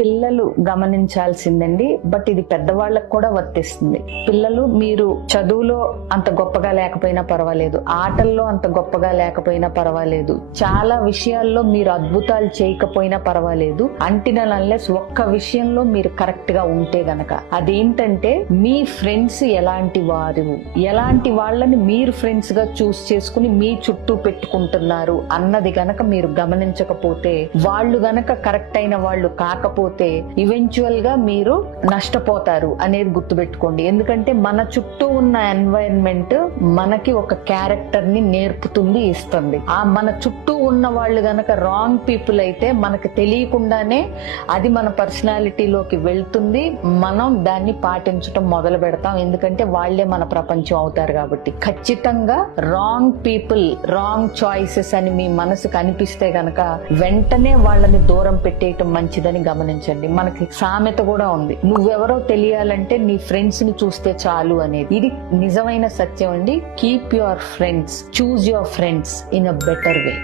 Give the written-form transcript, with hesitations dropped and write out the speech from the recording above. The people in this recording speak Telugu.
పిల్లలు గమనించాల్సిందండి, బట్ ఇది పెద్దవాళ్ళకు కూడా వర్తిస్తుంది. పిల్లలు మీరు చదువులో అంత గొప్పగా లేకపోయినా పర్వాలేదు, ఆటల్లో అంత గొప్పగా లేకపోయినా పర్వాలేదు, చాలా విషయాల్లో మీరు అద్భుతాలు చేయకపోయినా పర్వాలేదు, అంటినల్ అన్లెస్ ఒక్క విషయంలో మీరు కరెక్ట్ గా ఉంటే గనక, అదేంటంటే మీ ఫ్రెండ్స్ ఎలాంటి వారు, ఎలాంటి వాళ్ళని మీరు ఫ్రెండ్స్ గా చూస్ చేసుకుని మీ చుట్టూ పెట్టుకుంటున్నారు అన్నది గనక మీరు గమనించకపోతే, వాళ్ళు గనక కరెక్ట్ అయిన వాళ్ళు కాకపోతే ఈవెన్చువల్ గా మీరు నష్టపోతారు అనేది గుర్తుపెట్టుకోండి. ఎందుకంటే మన చుట్టూ ఉన్న ఎన్వైరన్మెంట్ మనకి ఒక క్యారెక్టర్ ని నేర్పుతుంది, ఇస్తుంది. ఆ మన చుట్టూ ఉన్న వాళ్ళు గనక రాంగ్ పీపుల్ అయితే మనకు తెలియకుండానే అది మన పర్సనాలిటీలోకి వెళ్తుంది, మనం దాన్ని పాటించడం మొదలు పెడతాం. ఎందుకంటే వాళ్లే మన ప్రపంచం అవుతారు కాబట్టి. ఖచ్చితంగా రాంగ్ పీపుల్, రాంగ్ చాయిసెస్ అని మీ మనసుకు అనిపిస్తే గనక వెంటనే వాళ్ళని దూరం పెట్టేయటం మంచిదని గమనించండి. మనకి సామెత కూడా ఉంది, నువ్వెవరో తెలియాలంటే నీ ఫ్రెండ్స్ ని చూస్తే చాలు అనేది. ఇది నిజమైన సత్యం అండి. Keep your friends, choose your friends in a better way.